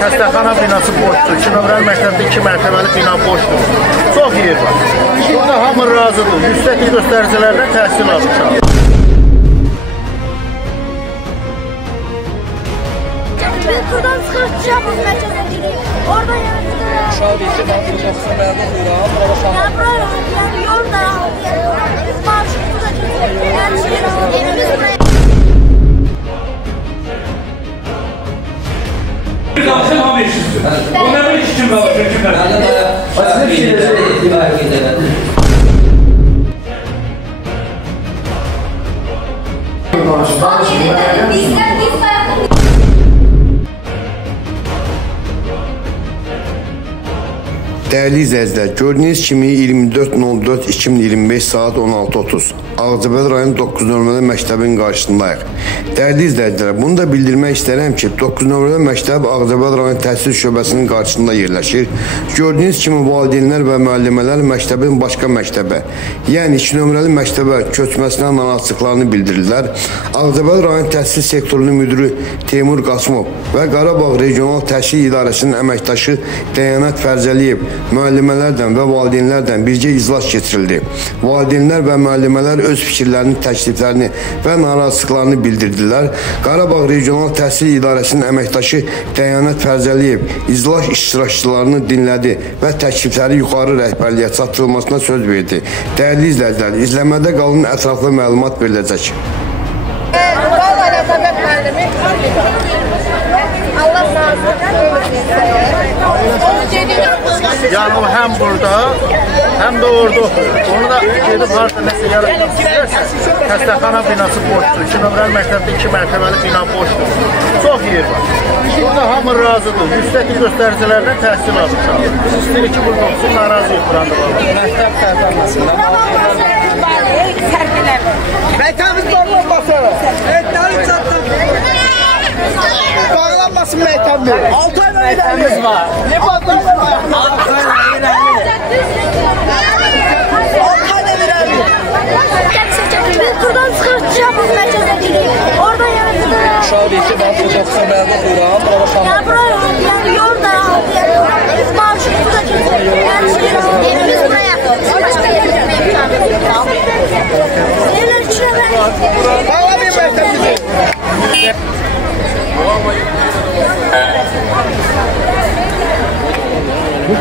Xəstəxana binası boşdur. 2 nömrəli məktəbdə 2 mərtəbəli bina boşdur. Çox yer var. Burada hamı razıdır. Yüksək göstəricilərlə təhsil almışam. Biz buradan çıxacağıq, bu mərkəzə gidirik. Orada yanıqdır. Uşağı bir iki danışacaqsın, mənim buyuram. Yəni, buraya yol da biz marşrutda keçirik. Hər şey evimiz buraya. Bir danışın hamı eşitsin. O nə bir iş kim qalır, kim qalır? Dəyərli izləyicilər, gördüyünüz kimi 24.04.2025 saat 16:30 Ağcabədi rayon 9 nömrəli məktəbin qarşısındayıq. Dəyərli izləyicilər, bunu da bildirmək istərəm ki, 9 nömrəli məktəb Ağcabədi rayon təhsil şöbəsinin qarşısında yerləşir. Gördüyünüz kimi valideynlər və müəllimələr məktəbin başqa məktəbə, yəni 2 nömrəli məktəbə köçməsinə narazılıqlarını bildirirlər. Ağcabədi rayon təhsil sektorunun müdürü Teymur Qasımov və Qarabağ Regional Təhsil İdarəsinin əməkdaşı Dəyanət Fərzəliyev müəllimələrdən və valideynlərdən birgə iclas keçirildi. Valideynlər və müəllimələr öz fikirlərini, təkliflərini və narazılıqlarını bildirdilər. Qarabağ Regional Təhsil İdarəsinin əməkdaşı Dəyanət Fərzəliyev iclas iştirakçılarını dinlədi və təklifləri yuxarı rəhbərliyə çatdırılmasına söz verdi. Dəyərli izləyicilər, izləmədə qalın, ətraflı məlumat veriləcək. Allah razı Yəni o həm burada, həm də orada oxuyur. Onu da gedib harada nəsə yaratmaq istəyirsə, xəstəxana binası boşdur. 2 nömrəli məktəbdə 2 mərtəbəli bina boşdur. Çox yer var. Burada hamı razıdır. Yüksək göstəricilərlə təhsil almışam. İstəyir ki, burada olsun, narazıyıq burada. Məktəb tərəfəməsin. Məktəbimiz bağlanmasın. Məktəbimiz çatdır. Bağlanmasın məktəbimiz. 6 ay məktəbimiz var. Ne bağlanmasın? 6 ay Biz buradan çıxacağıq, bu mərkəzə gidirik. Orada yanıqdır. Uşağı bir iki danışacaqsın, mənim buyuram. Yəni, buraya yol da biz marşrutda keçirik. Hər şey evimiz buraya. Başqa yerimiz Evlər içinə bağlamayın məktəbimizi. Bu